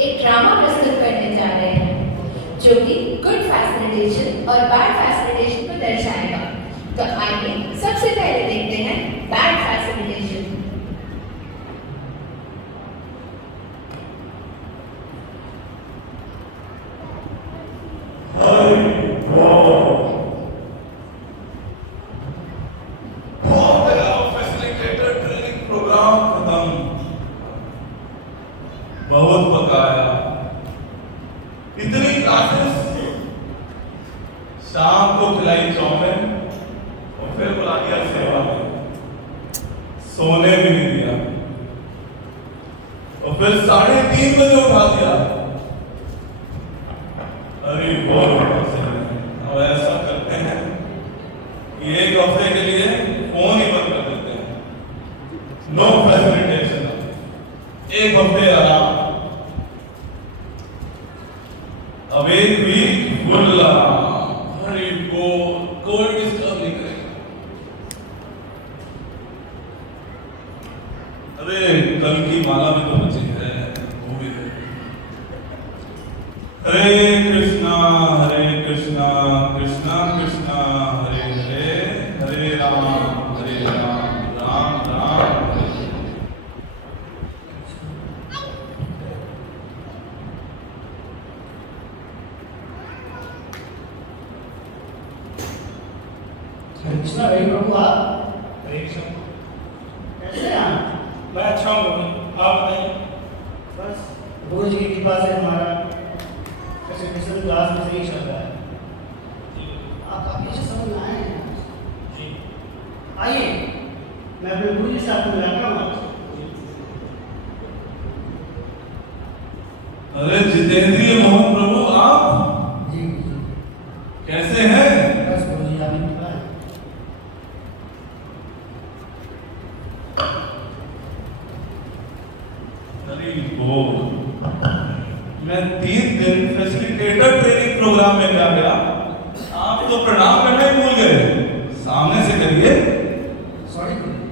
एक ड्रामा प्रस्तुत करने जा रहे हैं जो कि गुड फैसिलिटेशन और बैड फैसिलिटेशन को दर्शाएगा। तो आइए सबसे पहले देखते हैं बैड फैसिलिटेशन। बहुत पकाया, इतनी क्लासेस, शाम को खिलाई चाउमीन और फिर बुला दिया सेवा में, सोने भी नहीं दिया और फिर 3:30 बजे उठा दिया। अरे बहुत अब ऐसा करते हैं कि एक हफ्ते के लिए फोन ही बंद कर देते हैं। नो फैसिलिटेशन, एक हफ्ते आराम, अब एक वीक खुला। अरे वो कोई डिस्टर्ब नहीं करेगा। अरे कल की माला में तो बची है, वो भी है। हरे कृष्णा कृष्णा कृष्णा हरे हरे, हरे राम राम राम हरे। कृष्णा भाई प्रभु आप कैसे हैं आप? मैं अच्छा हूँ, आप बताइए। बस गुरु जी की कृपा से हमारा फैसिलिटेशन क्लास में सही चल रहा है। आप काफी अच्छे समझ में आए हैं। जी आइए मैं अपने गुरु जी से आपको मिलाता हूँ। अरे जितेंद्रिय मोहन प्रभु आप जी कैसे हैं? बस गुरु जी आपकी कृपा है। अरे वो मैं 3 दिन फैसिलिटेटर ट्रेनिंग प्रोग्राम में क्या गया, आप तो प्रणाम करना ही भूल गए। सामने से करिए। सॉरी गुरु जी।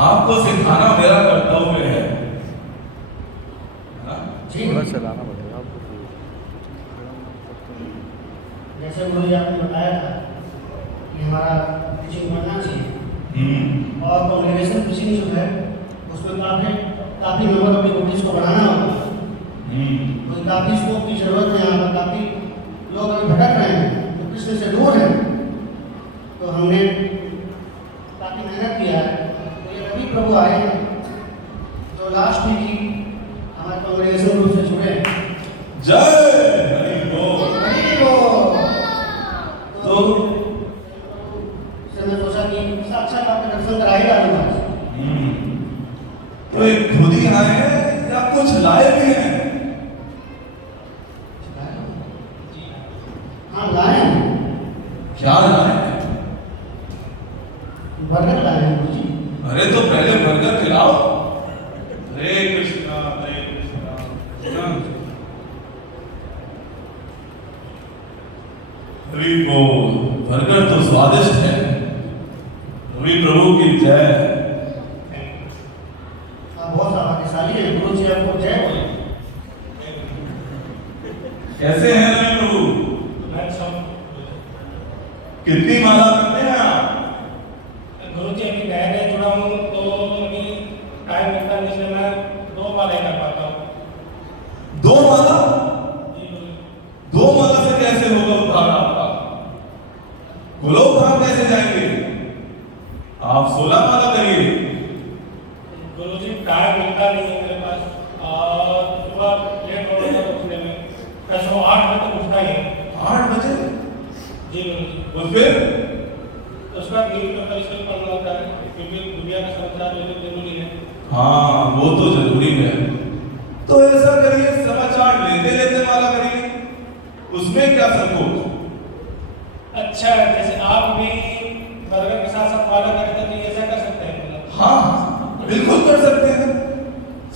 आपको सिखाना मेरा कर्तव्य है ना? जी थोड़ा चलाना पड़ेगा आपको। जैसे गुरु जी आपने बताया था कि हमारा टीचिंग बनना चाहिए और कम्युनिकेशन टीचिंग जो है उसमें काफ़ी नंबर ऑफ डिवोटीज को बढ़ाना होगा। तो काफ़ी स्कोप की जरूरत है। यहाँ पर काफ़ी लोग अभी भटक रहे हैं, तो कृष्ण से दूर हैं। तो हमने काफ़ी मेहनत किया है। तो ये रवि प्रभु आए हैं जो लास्ट वीक ही हमारे कॉन्ग्रेगेशन ग्रुप से जुड़े हैं। जय हरि बोल। तो से मैं सोचा कि साक्षात आपके दर्शन कराएगा आज। तो एक खुद ही आए हैं या कुछ लाए भी हैं? हाँ लाए हैं। क्या लाए हैं? बर्गर लाए हैं गुरु जी। अरे तो पहले बर्गर खिलाओ। हरे कृष्णा कृष्णा। हरि बोल। बर्गर तो स्वादिष्ट है। रवि प्रभु की जय। आप बहुत भाग्यशाली हैं गुरु जी, आपको जय बोले। कैसे हैं रवि प्रभु? मैं अच्छा हूँ। कितनी माला करते हैं आप? गुरु जी अभी नया नया जुड़ा हूँ तो अभी टाइम मिलता है, इसलिए मैं 2 बार नहीं कर पाता हूँ। 2 माला? जी गुरु जी। 2 माला से कैसे होगा उद्धार आपका? गोलोक कैसे जाएंगे? आप 16 माला करिए। गुरु जी टाइम मिलता नहीं है मेरे पास और सुबह लेट हो जाता है उठने में। मैं सुबह 8 बजे तक उठता ही है। 8 बजे? जी गुरु जी। और फिर उसके बाद न्यूज पेपर इसलिए पढ़ना होता है क्योंकि दुनिया का समाचार जो है जरूरी है। हाँ वो तो जरूरी है। तो ऐसा करिए, समाचार लेते लेते माला करिए, उसमें क्या संकोच? अच्छा जैसे आप भी बर्गर के साथ साथ माला करते तो ऐसा कर सकते हैं मतलब? हाँ बिल्कुल कर सकते हैं।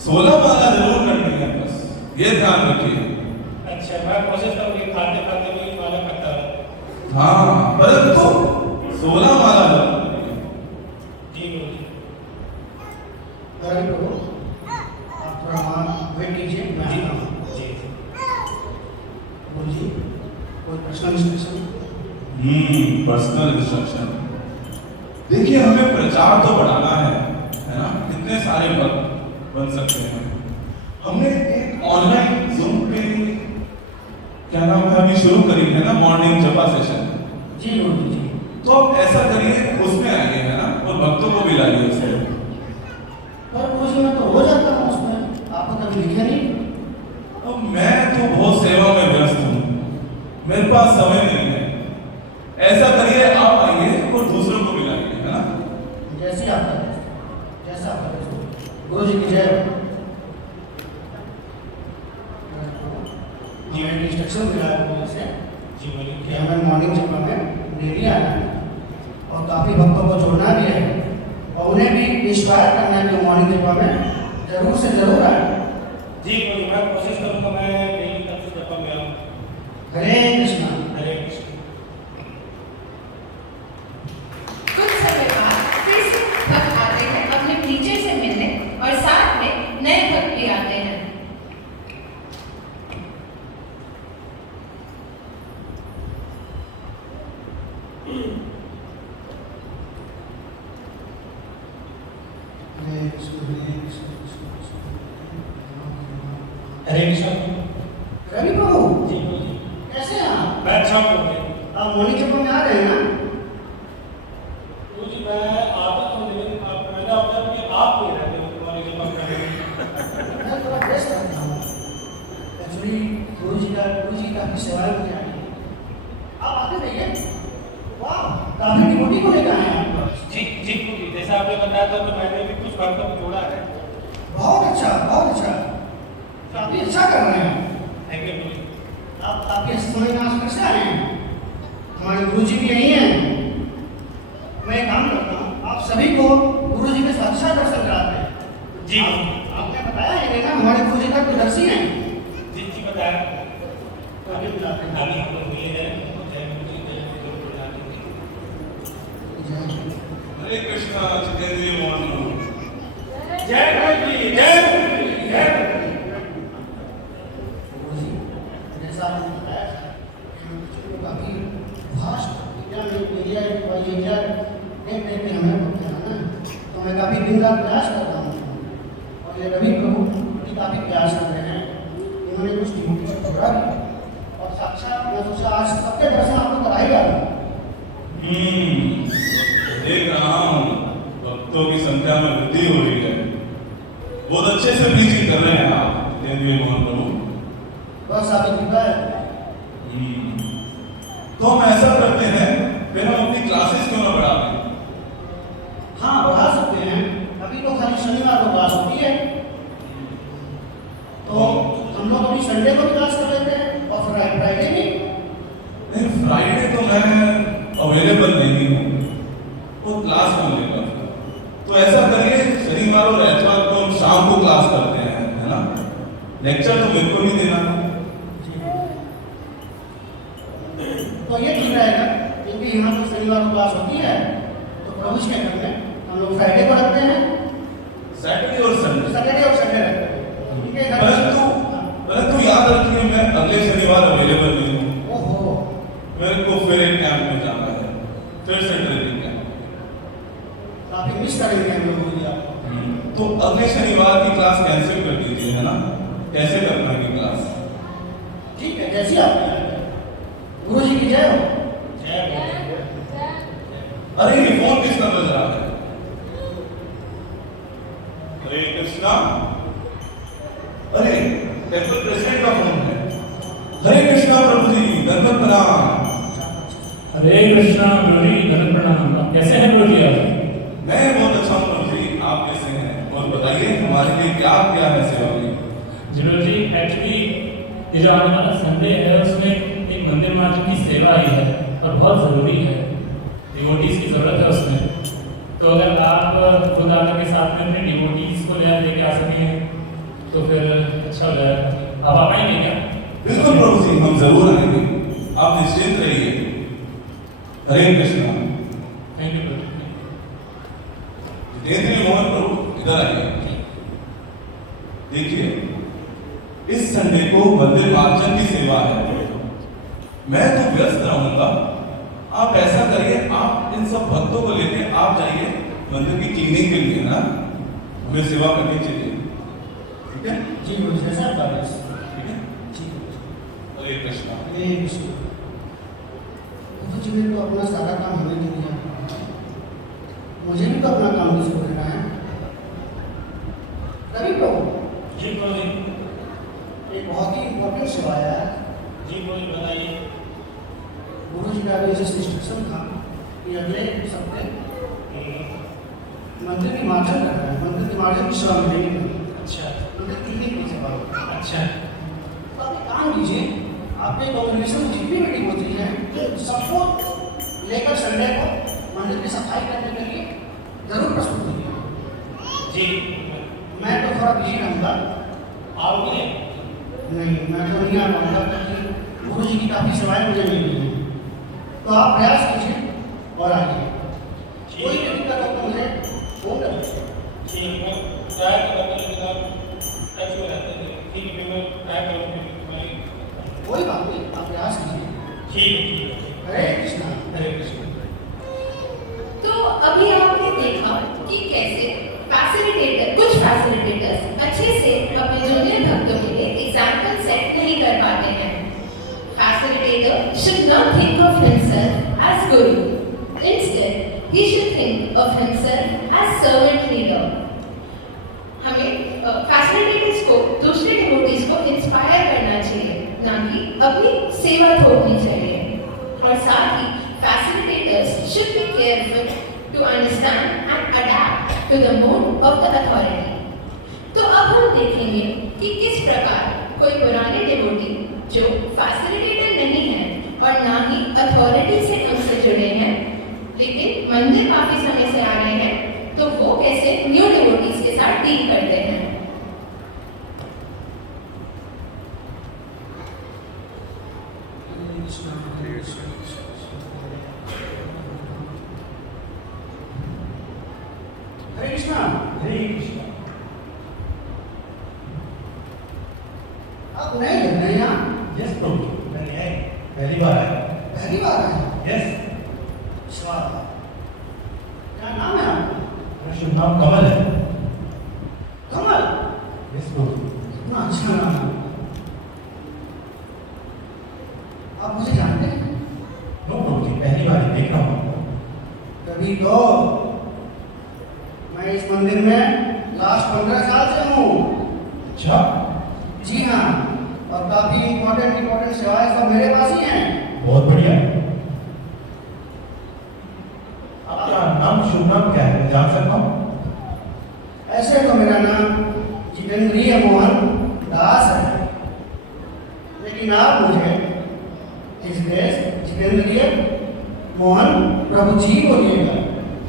16 माला जरूर करनी है, बस ये ध्यान रखिए। अच्छा मैं कोशिश करूँगी खाते खाते भी माला करता रहूँ। हाँ परंतु पर्सनल इंस्ट्रक्शन। देखिए हमें प्रचार तो बढ़ाना है ना, कितने सारे भक्त बन सकते हैं। हमने एक ऑनलाइन जूम पे क्या नाम है अभी शुरू करी है ना, मॉर्निंग जपा सेशन। जी गुरुजी जी। तो आप ऐसा करिए उसमें आइए है ना, और भक्तों को भी लाइए उसमें। पर गुरुजी मैं तो हो जाता हूँ उसमें, आपको कभी लिखा नहीं। अब मैं तो बहुत सेवा में व्यस्त हूँ, मेरे पास समय नहीं है। ऐसा करिए आप आइए और दूसरों को भी लाइए है ना। जैसे आप करें, जैसा आप करें गुरुजी की जय। जी मैंने इंस्ट्रक्शन मिला है गुरुजी से जी बोलिए कि हमें मॉर्निंग जब में डेली आना है और काफ़ी भक्तों को जोड़ना भी है और उन्हें भी इंस्पायर करना है कि मॉर्निंग जब में जरूर से जरूर आए। जी बोलिए, मैं कोशिश करूंगा मैं डेली तक से जब में आऊं। हरे कृष्णा। हरे कृष्ण। कुछ समय बाद फिर से भक्त आते हैं अपने टीचर से मिलने और साथ में नए भक्त भी आते हैं। हरे कृष्ण हरे कृष्ण कृष्ण कृष्ण हरे कृष्ण। रवि प्रभु जी बोलिए। कैसे हैं आप? मैं अच्छा हूँ। आप मॉर्निंग जब में आ रहे हैं ना? जी मैं आता तो हूँ, लेकिन आप मैंने ऑब्जर्व किया आप नहीं रहते हो तुम्हारे जब में। मैं थोड़ा व्यस्त रहता हूँ एक्चुअली। गुरुजी का सेवा में क्या है, आप आते रहिए। वाह, काफी डिवोटी को लेकर आए हैं आप लोग। जी जी जी, जैसा आपने बताया था तो मैंने भी कुछ भक्तों को जोड़ा है। बहुत अच्छा बहुत अच्छा, काफी अच्छा कर रहे हैं थैंक यू गुरुजी। आप। काफी समय में आज कैसे आए हैं? हमारे गुरुजी भी यही हैं। मैं एक काम करता हूँ, आप सभी को गुरुजी के साक्षात दर्शन कराते हैं। जी आपने बताया है ना हमारे गुरुजी का दर्शी हैं। जी जी बताया। काफी बुलाते हैं। अभी हम लोग मिले हैं। जय गुरुजी जय गुरुजी बुलाते हैं। हरे कृष्णा जितेंद्रिय मोहन प्रभु। जय गुरुजी जय गुरुजी जय। गुरुजी जैसा आपने बताया कि हम बच्चों को काफी फास्ट एरिया देख देख के हमें होते हैं ना, तो मैं काफी दिन रात प्रयास करता हूँ और ये रवि प्रभु भी काफी प्रयास कर रहे हैं। इन्होंने कुछ डिवोटी से जोड़ा भी और साक्षात मैं सोचा आज सबके दर्शन आपको कराएगा। देख रहा हूँ भक्तों की संख्या में वृद्धि हो रही है। बहुत अच्छे से प्रीचिंग कर रहे हैं आप जितेंद्रिय मोहन प्रभु। बस आपकी कृपा है। तो हम ऐसा करते हैं, फिर हम अपनी क्लासेस क्यों ना बढ़ाते हैं? हाँ बढ़ा सकते हैं। अभी तो खाली शनिवार को क्लास होती है, तो हम लोग अभी संडे को क्लास कर लेते हैं और फिर फ्राइडे भी। नहीं, फ्राइडे तो मैं अवेलेबल नहीं हूँ, वो क्लास में लेगा। तो ऐसा करिए शनिवार और एतवार को हम शाम को क्लास करते हैं है ना। लेक्चर तो मेरे को नहीं देना। तो ये ठीक रहेगा क्योंकि यहाँ तो शनिवार को क्लास होती है, तो प्रभु के घर में हम लोग फ्राइडे को रखते हैं, सैटरडे और संडे। सैटरडे और संडे रखते हैं। उनके घर परंतु याद रखिए मैं अगले शनिवार अवेलेबल नहीं हूँ। ओहो, मेरे को फिर एक कैंप में जाना है, फिर से ट्रेनिंग कैंप। काफी मिस करेंगे हम लोग गुरुजी आपको। तो अगले शनिवार की क्लास कैंसिल कर दीजिए है ना। कैसे करना है कि क्लास? ठीक है, जैसी आप गुरुजी की जय हो। जय गुरुजी। अरे ये फोन किसका बज रहा है? हरे कृष्णा। अरे टेंपल प्रेसिडेंट का फोन है। हरे कृष्णा प्रभु जी, दंडवत प्रणाम। हरे कृष्णा गुरुजी, धन प्रणाम। आप कैसे हैं गुरुजी? आप? मैं बहुत अच्छा हूँ प्रभु जी, आप कैसे हैं? और बताइए हमारे लिए क्या क्या है सेवा में? गुरुजी एक्चुअली ये जो आने वाला संडे है उसमें एक मंदिर मार्ग की सेवा आई है और बहुत ज़रूरी है, डिवोटीज की ज़रूरत है उसमें। तो अगर आप खुद आने के साथ में अपने डिवोटीज को लेके आ सकें तो फिर अच्छा हो जाएगा। आप आ पाएंगे क्या? बिल्कुल प्रभु जी, हम जरूर आएंगे, आप निश्चिंत रहिए। हरे कृष्णा। थैंक यू प्रभु। जितेंद्रिय मोहन प्रभु इधर आइए। देखिए इस संडे को मंदिर मार्जन की सेवा है। मैं तो व्यस्त रहूंगा, आप ऐसा करिए, आप इन सब भक्तों को लेके आप जाइए मंदिर की क्लीनिंग के लिए ना, हमें सेवा करनी चाहिए, ठीक है? जी गुरु जी, ऐसा बता दें। ठीक है? ठीक है। हरे कृष्णा। ये विष्णु गुरु जी ने तो अपना सारा काम हमें दे दिया, मुझे भी तो अपना काम किसी को देना है। कभी प्रभु जी गुरुजी। एक बहुत ही इम्पोर्टेंट सेवा है। जी गुरुजी बताइए। गुरु जी का भी ऐसा इंस्ट्रक्शन था कि अगले हफ्ते मंदिर की मार्जन करना है, मंदिर की मार्जन की सेवा मिलेगी। अच्छा मंदिर क्लीनिंग की सेवा। अच्छा। तो आप एक काम कीजिए, आपके कॉन्ग्रेगेशन में जितनी मीटिंग होती है सबको लेकर संडे को मंदिर की सफाई करने के लिए जरूर प्रस्तुत कीजिए। जी मैं तो थोड़ा बिजी रहूँगा। आओगे? नहीं, मैं तो नहीं आ पाऊँगा क्योंकि गुरु जी की काफ़ी सेवाएं मुझे मिल रही हैं। तो आप प्रयास कीजिए और आइए। कोई भी दिक्कत हो तो मुझे फोन कर दीजिए। ठीक है, ट्राई करूँगा, लेकिन आप टच में रहते थे। ठीक है, मैं ट्राई करूँगा। कोई बात नहीं, आप प्रयास कीजिए। ठीक है। हरे कृष्णा। हरे कृष्ण। तो अभी आपने देखा कि कैसे कुछ फैसिलिटेटर्स अच्छे से अपने जूनियर भक्तों के लिए एग्जाम्पल सेट नहीं कर पाते हैं। Facilitator should not think of himself as guru. Instead, he should think of himself as servant leader. हमें फैसिलिटेटर्स को दूसरे डिवोटीज को इंस्पायर करना चाहिए, ना कि अपनी सेवा थोपनी चाहिए। और साथ ही facilitators should be careful to understand and adapt to the mood of the authority. तो अब हम देखेंगे कि किस प्रकार कोई पुराने डिवोटी जो फैसिलिटेटर नहीं है और ना ही अथॉरिटी से हमसे जुड़े हैं, लेकिन मंदिर काफी समय से आ रहे हैं, तो वो कैसे न्यू डिवोटीज के साथ डील करते हैं। हरे कृष्णा। हरे कृष्ण। आप नए लग रहे हैं यहाँ? यस प्रभु, मैं नया है, पहली बार आया। पहली बार आए हैं? यस। अच्छा, क्या नाम है आपका? मेरा शुभ नाम कमल है। कमल? यस प्रभु। इतना अच्छा नाम है। आप मुझे जानते हैं? नो प्रभु जी, पहली बार ही देख रहा हूँ। तभी तो मैं इस मंदिर में लास्ट 15 साल से हूँ। अच्छा। जी हाँ, और काफी इम्पोर्टेंट सेवाएं सब मेरे पास ही हैं। बहुत बढ़िया। आपका नाम, शुभ नाम क्या है, मैं जान सकता हूँ? ऐसे तो मेरा नाम जितेंद्रिय मोहन दास है, लेकिन आप मुझे इस देश जितेंद्रिय मोहन प्रभु जी बोलिएगा।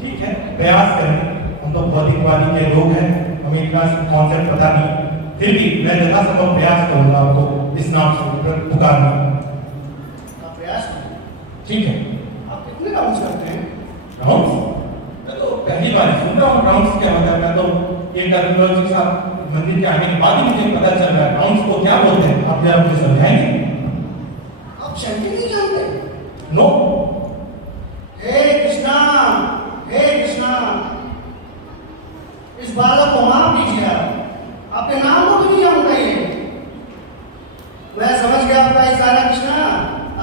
ठीक है, प्रयास करें। हम तो भौतिकवादी के लोग हैं, हमें इतना कॉन्सेप्ट पता नहीं, फिर भी मैं यथासंभव प्रयास करूंगा आपको इस नाम से पुकारने। आप प्रयास करें। ठीक है। आप कितने राउंड्स करते हैं? राउंड्स? मैं तो पहली बार सुन रहा हूँ राउंड्स क्या होता है। मैं तो ये टर्मिनोलॉजी के साथ मंदिर के आने के बाद ही मुझे पता चल रहा है राउंड्स को क्या बोलते हैं। आप जरा मुझे समझाएंगे? आप शंकर नहीं जानते? नो। हे कृष्णा, हे कृष्णा, इस बालक को माफ कीजिए। आपके नाम को भी नहीं जानता ये। मैं समझ गया आपका इशारा कृष्णा।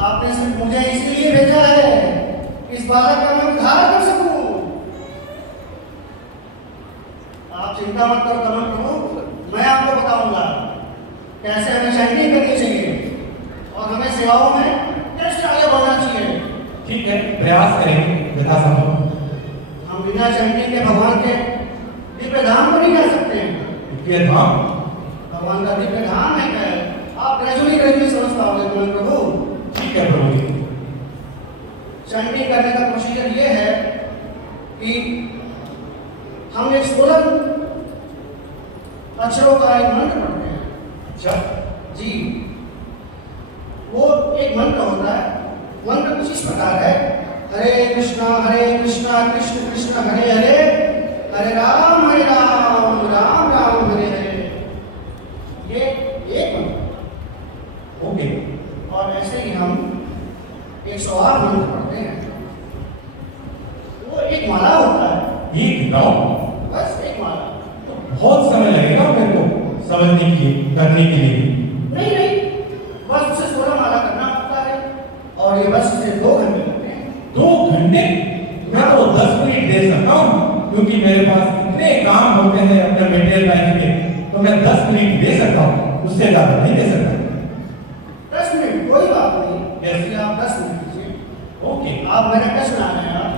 आपने सिर्फ मुझे इसलिए भेजा है इस बालक का मैं उद्धार कर सकूं। आप चिंता मत करो कमल प्रभु, मैं आपको बताऊंगा कैसे हमें शैंटिंग करनी चाहिए और हमें सेवाओं में कैसे आगे बढ़ना चाहिए। ठीक है, प्रयास करेंगे यथासंभव। हम बिना शैंटिंग के भगवान के दिव्य धाम को नहीं जा सकते हैं। दिव्य धाम? भगवान का दिव्य धाम है क्या? आप ग्रेजुअली समझ पाओगे कमल प्रभु। ठीक है प्रभु जी। शैंटिंग करने का प्रोसीजर ये है कि हम एक 16 अक्षरों का एक मंत्र पढ़ते हैं। अच्छा जी, वो एक मंत्र होता है। मंत्र कुछ इस प्रकार है, हरे कृष्णा कृष्ण कृष्ण हरे हरे, हरे राम राम राम हरे हरे। ये एक मंत्र। ओके। और ऐसे ही हम 108 मंत्र पढ़ते हैं। राउंड? बस एक माला। तो बहुत समय लगेगा मेरे को समझने के लिए, करने के लिए। नहीं नहीं, बस उसे 16 माला करना पड़ता है और ये बस से 2 घंटे लगते हैं। 2 घंटे? मैं तो 10 मिनट दे सकता हूँ, क्योंकि मेरे पास इतने काम होते हैं अपने मेटेरियल लाइन के, तो मैं 10 मिनट दे सकता हूँ, उससे ज्यादा नहीं दे सकता। 10 मिनट कोई बात नहीं, Yes. ऐसे आप 10 मिनट कीजिए। ओके, आप मेरे टेस्ट बना रहे हैं आप,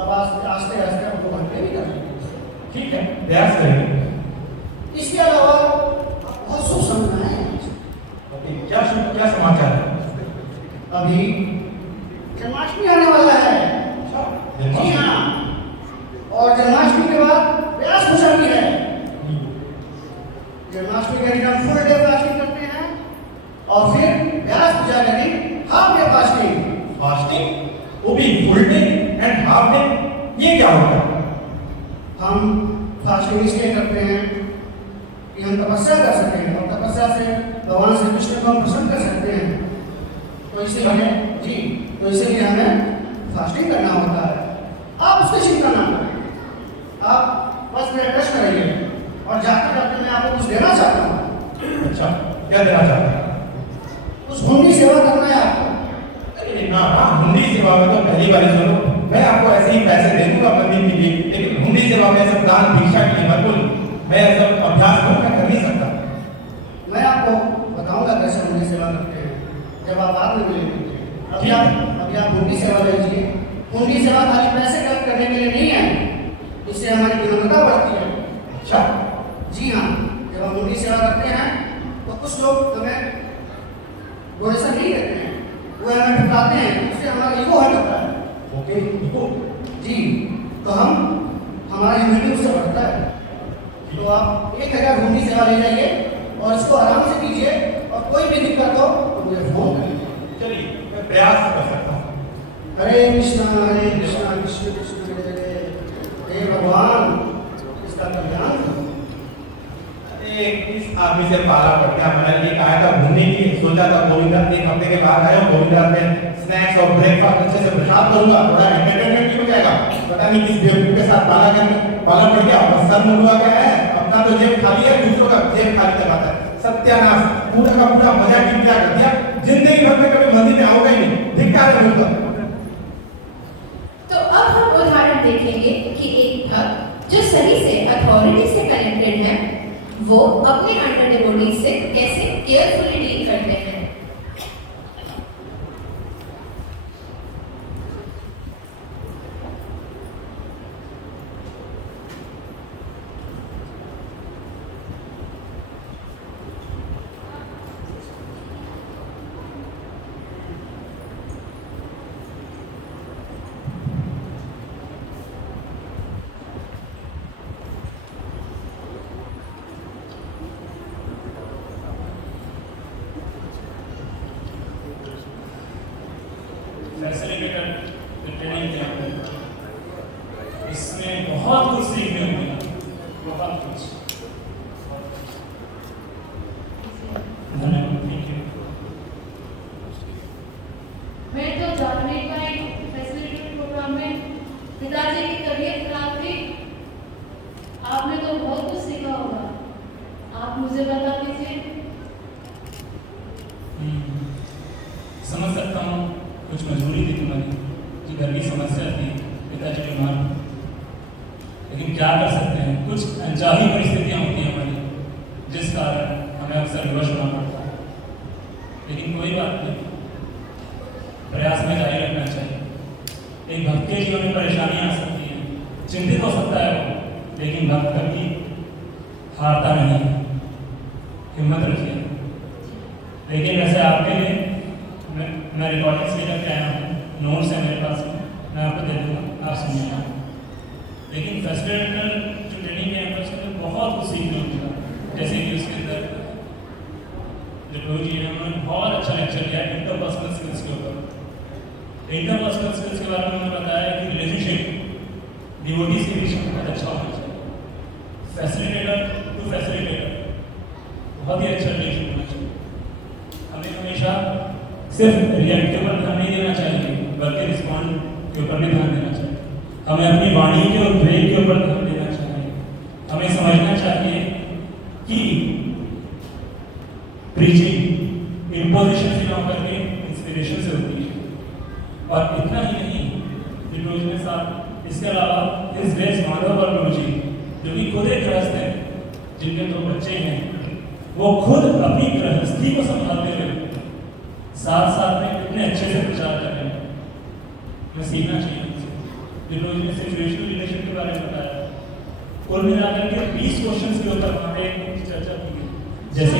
अब आस्ते आस्ते आप 2 घंटे भी कर लेंगे। ठीक है, प्रयास करेंगे। इसके अलावा आप बहुत शुभ समय है। ओके, क्या समाचार है? अभी जन्माष्टमी आने वाला है। जी जन्माष्टमी? हाँ, और जन्माष्टमी के बाद व्यास पूजा भी है। जन्माष्टमी के दिन हम फुल डे फास्टिंग करते हैं और फिर व्यास पूजा के दिन हाफ डे फास्टिंग। फास्टिंग? वो भी full day and half day? ये क्या होता है? हम फास्टिंग इसलिए करते हैं कि हम तपस्या कर सकते हैं और तपस्या से भगवान श्री कृष्ण को हम प्रसन्न कर सकते हैं। तो इसीलिए हमें फास्टिंग करना होता है। आप उसकी चिंता ना करें, आप बस मेरा टेस्ट करेंगे और जाते जाते मैं आपको कुछ देना चाहता हूँ। अच्छा, क्या देना चाहते हैं? कुछ हुंडी सेवा करना है आपको। अरे ना ना, हुंडी सेवा में तो पहली बार सुनो। मैं आपको ऐसे ही पैसे दे दूंगा मंदिर के लिए, लेकिन हुंडी सेवा में सब दान भिक्षा के लिए मत बोलो। मैं सब अभ्यास को मैं कर नहीं सकता। मैं आपको बताऊंगा कैसे हुंडी सेवा करते हैं जब आप बाद में मिलेंगे। अभी आप हुंडी सेवा लीजिए। हुंडी सेवा खाली पैसे कलेक्ट करने के लिए नहीं है, इससे हमारी विनम्रता बढ़ती है। अच्छा, जी हाँ, जब हम हुंडी सेवा करते हैं तो कुछ लोग हमें डोनेशन नहीं देते हैं, वो हमें ठुकराते हैं, उससे हमारा ईगो हट जाता है। ओके, देखो जी, तो हमारा ह्यूमिलिटी उससे बढ़ता है। तो आप 1000 हुंडी सेवा ले जाइए और इसको आराम से कीजिए और कोई भी दिक्कत हो तो मुझे फोन करिए। चलिए, मैं प्रयास कर सकता हूँ। हरे कृष्णा कृष्ण कृष्ण हरे हरे, हे भगवान इसका कल्याण करो। अरे इस आदमी से पाला पड़ गया। मैंने ये कहा था घूमने की, सोचा था गोविंदा 1 हफ्ते के बाद आया, गोविंदा में स्नैक्स और ब्रेकफास्ट अच्छे से प्रसाद करूंगा, थोड़ा एंटरटेनमेंट भी हो जाएगा। पता नहीं किस बेवकूफ के साथ पाला पड़ गया, और सर मुंडवा क्या है, अपना तो जेब खाली है, दूसरों का जेब खाली करवाता है। सत्यानाश, पूरा का पूरा मजा गिरया कर दिया। जिंदगी भर में कभी मंदिर में आऊंगा ही नहीं, धिक्कार है मुझ पर। तो अब हम उदाहरण देखेंगे कि एक भक्त जो सही से अथॉरिटी से कनेक्टेड है, वो अपने अंडर डिवोटीज से कैसे केयरफुली डील करते हैं। फैसिलिटेटर ट्रेनिंग के अंदर इसमें बहुत कुछ सीखने को मिला, बहुत कुछ। धन्यवाद, थैंक यू। मैं तो जानवी का एक फैसिलिटेटर प्रोग्राम में पिताजी की तबीयत खराब थी। आपने तो बहुत कुछ सीखा होगा, आप मुझे बता दीजिए। समझ सकता हूँ, कुछ मजबूरी थी तुम्हारी, जो घर की समस्या थी, पिताजी बीमार, लेकिन क्या कर सकते हैं, कुछ अनचाही परिस्थितियाँ होती हैं हमारी, जिस कारण हमें अक्सर विवश होना पड़ता है। लेकिन कोई बात नहीं, प्रयास में जारी रखना चाहिए। एक भक्त के जीवन में परेशानियाँ आ सकती हैं, चिंतित हो सकता है वो, लेकिन भक्त कभी हारता नहीं, हिम्मत रखिए। लेकिन वैसे आपके लिए मैं रिकॉर्डिंग्स लेकर के आया हूँ, नोट्स है मेरे पास में, मैं आपको दे दूँगा, आप सुनिएगा। लेकिन फैसिलिटेटर जो ट्रेनिंग है उसके अंदर बहुत कुछ सीखने को मिला। जैसे कि उसके अंदर जो प्रभु जी हैं उन्होंने बहुत अच्छा लेक्चर दिया इंटरपर्सनल स्किल्स के ऊपर। इंटरपर्सनल स्किल्स के बारे में उन्होंने बताया कि रिलेशनशिप डिवोटीज के बीच में बहुत अच्छा होना चाहिए। फैसिलिटेटर टू फैसिलिटेटर बहुत ही अच्छा रिलेशन होना चाहिए। हमें हमेशा सिर्फ रिएक्ट के ऊपर ध्यान नहीं देना चाहिए, बल्कि रिस्पॉन्ड के ऊपर भी ध्यान देना चाहिए। हमें अपनी वाणी के और वे के ऊपर ध्यान देना हमें समझना चाहिए कि प्रीचिंग इम्पोजिशन से काम करके इंस्पिरेशन से होती है। और इतना ही नहीं, डिप्रोजी साहब इसके अलावा इस ग्रेस माधव वर्मा जी जो कि खुद एक गृहस्थ हैं, जिनके 2 बच्चे हैं, वो खुद अपनी गृहस्थी को संभालते हुए साथ साथ में इतने अच्छे से प्रचार कर रहे हैं। मैं सीखना चाहिए डिप्रोजी ने सिचुएशनल रिलेशन के बारे में बताया। कुल मिलाकर के 20 क्वेश्चंस के ऊपर हमारे चर्चा की गई, जैसे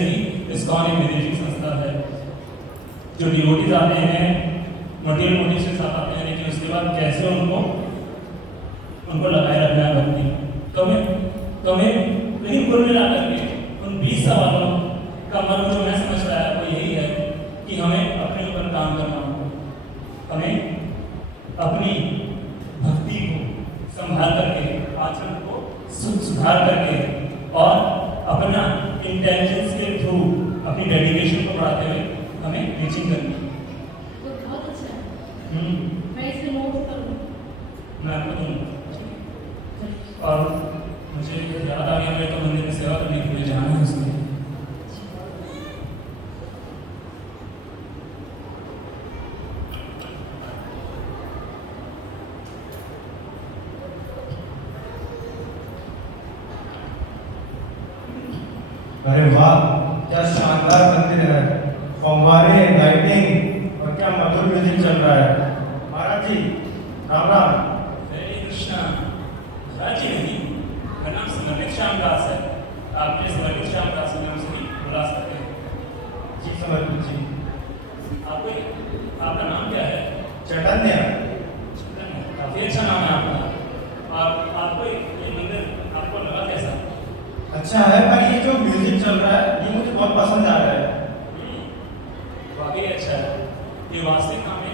कि इस्कॉन एक विदेशी संस्था है जो डिवोटीज आते हैं, मटेरियल मोटिव से साथ आते हैं, लेकिन उसके बाद कैसे उनको लगाए रखना है भक्ति। तो मैं कहीं कुल मिलाकर के उन 20 सवालों का मर्म जो मैं समझ पाया वो यही है कि हमें अपने ऊपर काम करना होगा, हमें अपनी भक्ति को संभाल करके, आचरण को सुधार करके और अपना इंटेलिजेंस के थ्रू अपनी डेडिकेशन को बढ़ाते हुए हमें रीचिंग करनी है। तो बहुत अच्छा है। मैं इसे नोट करूँ। मैं आपको दूँगा। और मुझे याद आ गया, मेरे को मंदिर में सेवा करने के लिए जाना है उसमें। अरे वाह, क्या शानदार मंदिर है, फव्वारे, लाइटिंग और क्या मधुर म्यूजिक चल रहा है। महाराज जी राम राम। हरे कृष्णा। राज्य नहीं, मेरा नाम समर्पित श्यामदास है। आप मुझे समर्पित श्यामदास के नाम से भी बुला सकते हैं। जी समर्पित जी। आपका नाम क्या है? चैतन्य। काफी अच्छा नाम है आपका। और आपको ये मंदिर आपको लगा कैसा? अच्छा है, पर ये जो म्यूजिक चल रहा है ये मुझे बहुत पसंद आ रहा है। वाकई अच्छा है। ये वास्तविक नाम है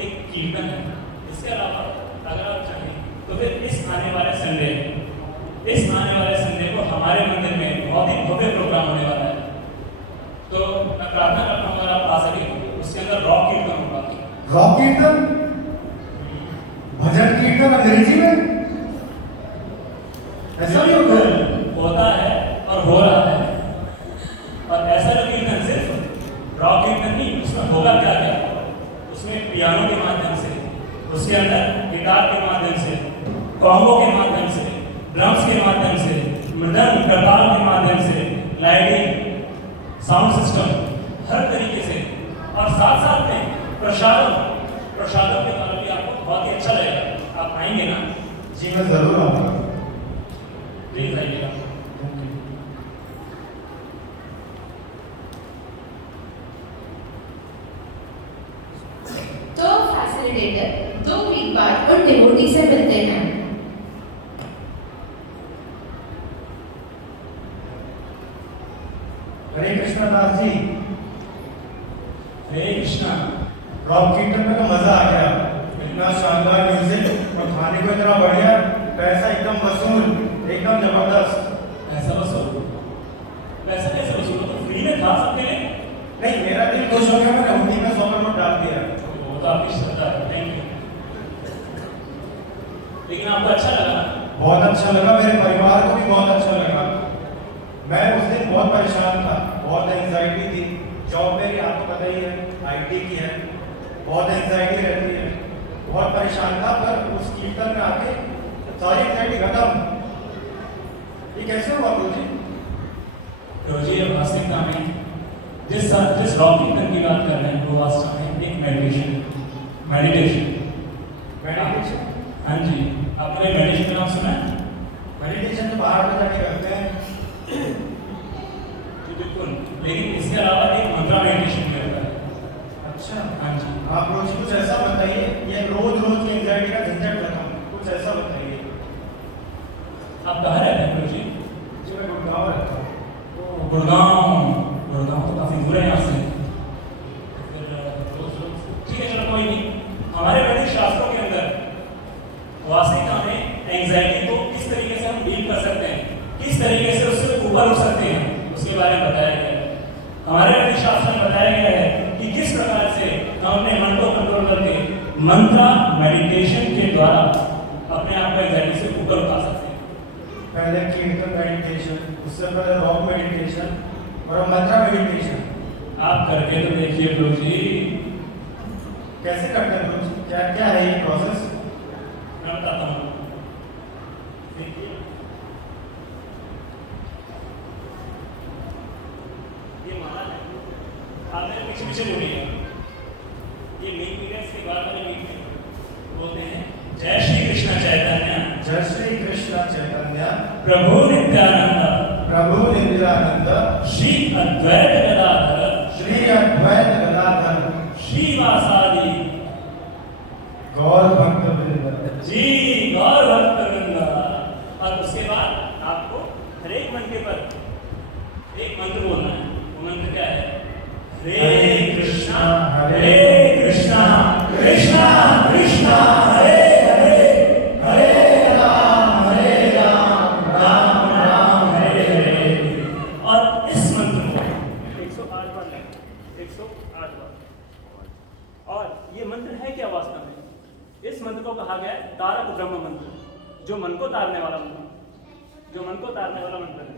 एक कीर्तन है। इसके अलावा अगर आप चाहें तो फिर इस आने वाले संडे को हमारे मंदिर में बहुत ही भव्य प्रोग्राम होने वाला है। तो मैं प्रार्थना करता हूँ अगर आप आ सके, उसके अंदर रॉक कीर्तन होगा। रॉक कीर्तन, भजन कीर्तन अंग्रेजी में, ऐसा भी होता है और हो रहा है। और ऐसा जो कीर्तन सिर्फ रॉक कीर्तन नहीं, उसमें होगा क्या क्या, उसमें पियानो के माध्यम से, उसके अंदर गिटार के माध्यम से, कॉन्गो के माध्यम से, ड्रम्स के माध्यम से, मृदंग करताल के माध्यम से, लाइटिंग, साउंड सिस्टम, हर तरीके से, और साथ साथ में प्रसादों के द्वारा भी आपको बहुत ही अच्छा लगेगा। आप आएंगे ना? जी मैं जरूर आऊँगा। प्लीज आइएगा। तो फैसिलिटेटर 2 वीक बाद उन डिवोटी से मिलते हैं। हरे कृष्णा दास जी। हरे कृष्णा। रॉक कीर्तन में तो मजा आ गया, इतना शानदार म्यूजिक और खाने को इतना बढ़िया, पैसा एकदम वसूल, एकदम जबरदस्त। ऐसा वसूल? पैसा कैसे वसूल? तो फ्री में खा सकते हैं। नहीं, मेरा दिल खुश हो गया, मैंने हुंडी में 100 नोट डाल दिया। वो तो आपकी श्रद्धा है, थैंक यू। लेकिन आपको अच्छा लगा? बहुत अच्छा लगा, मेरे परिवार को भी बहुत अच्छा लगा। मैं उस दिन बहुत परेशान था, बहुत एंजाइटी थी। जॉब मेरी आपको पता ही है, IT की है, बहुत एंजाइटी रहती है, बहुत परेशान था। पर उस कीर्तन में आके सारी एंजाइटी खत्म। ये कैसे हुआ गुरुजी? गुरुजी ये वास्तविकता में जिस रॉक कीर्तन की बात कर रहे हैं वो वास्तव में एक मेडिटेशन। हाँ जी, आपने मेडिटेशन का नाम सुना है? मेडिटेशन तो बाहर में जाके करते हैं। बिल्कुल, लेकिन इसके अलावा एक मंत्रा मेडिटेशन भी होता है। अच्छा, हाँ जी। आप रोज कुछ ऐसा बताइए, ये रोज की एंजाइटी का झंझट खत्म, कुछ ऐसा बताइए। आप कहाँ रहते हैं गुरुजी? जी मैं गुड़गांव रहता हूँ। गुड़गांव तो काफी दूर है यहाँ से। फिर ठीक है, चलो कोई नहीं। हमारे वैदिक शास्त्रों के अंदर वास्तविकता में एंजाइटी को किस तरीके से हम डील कर सकते हैं, किस तरीके से उससे ऊपर उठ सकते हैं, उसके बारे में बताया गया है। हमारे वैदिक शास्त्र में बताया गया है कि किस प्रकार से हम अपने मन को कंट्रोल करके मंत्रा मेडिटेशन के द्वारा अपने अपने आप को एंजाइटी से ऊपर उठा सकते हैं। पहले कीर्तन मेडिटेशन, उससे पहले रॉक मेडिटेशन और मंत्रा मेडिटेशन। आप करके तो देखिए प्रभु जी। कैसे करते हैं प्रभु जी? क्या क्या है ये प्रोसेस? मैं बताता हूँ। ये माला है, आप मेरे पीछे पीछे जुड़िए। ये मेन मीडिया इसके बाद वाले मीडिया बोलते हैं जय श्री कृष्ण चैतन्य, जय श्री कृष्ण चैतन्य, प्रभु नित्यानंद, प्रभु नित्यानंद, श्री अद्वैत गदाधर, श्री अद्वैत गदाधर, श्रीवासादि गौर भक्त वृंद। जी, गौर भक्त वृंद। और उसके बाद आपको हर एक मंत्र पर एक मंत्र बोलना है। वो मंत्र क्या है? हरे कृष्णा कृष्णा कृष्णा हरे हरे, हरे राम राम राम हरे हरे। और इस मंत्र को 108 बार लें, 108 बार। और ये मंत्र है क्या वास्तव में? इस मंत्र को कहा गया है तारक ब्रह्म मंत्र, जो मन को तारने वाला मंत्र, जो मन को तारने वाला मंत्र है।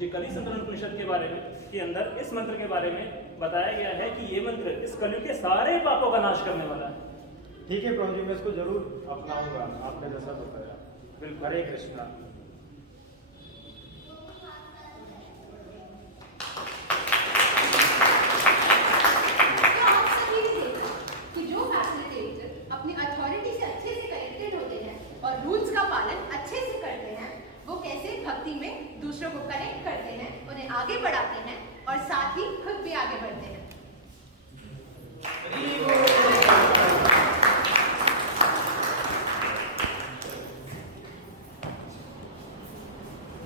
ये कली संतरण उपनिषद के बारे में के अंदर इस मंत्र के बारे में बताया गया है कि ये मंत्र इस कलयुग के सारे पापों का नाश करने वाला है। ठीक है प्रभु जी, मैं इसको जरूर अपनाऊंगा, आपका जैसा बताया। बिल्कुल। हरे कृष्णा। तो आप सभी ने देखा कि जो फैसिलिटेटर अपनी अथॉरिटी से अच्छे से कनेक्टेड होते हैं और रूल्स का पालन अच्छे से करते हैं, वो कैसे भक्ति में दूसरों को कनेक्ट करते हैं, उन्हें आगे बढ़ाते हैं और साथ ही खुद भी आगे बढ़ते हैं।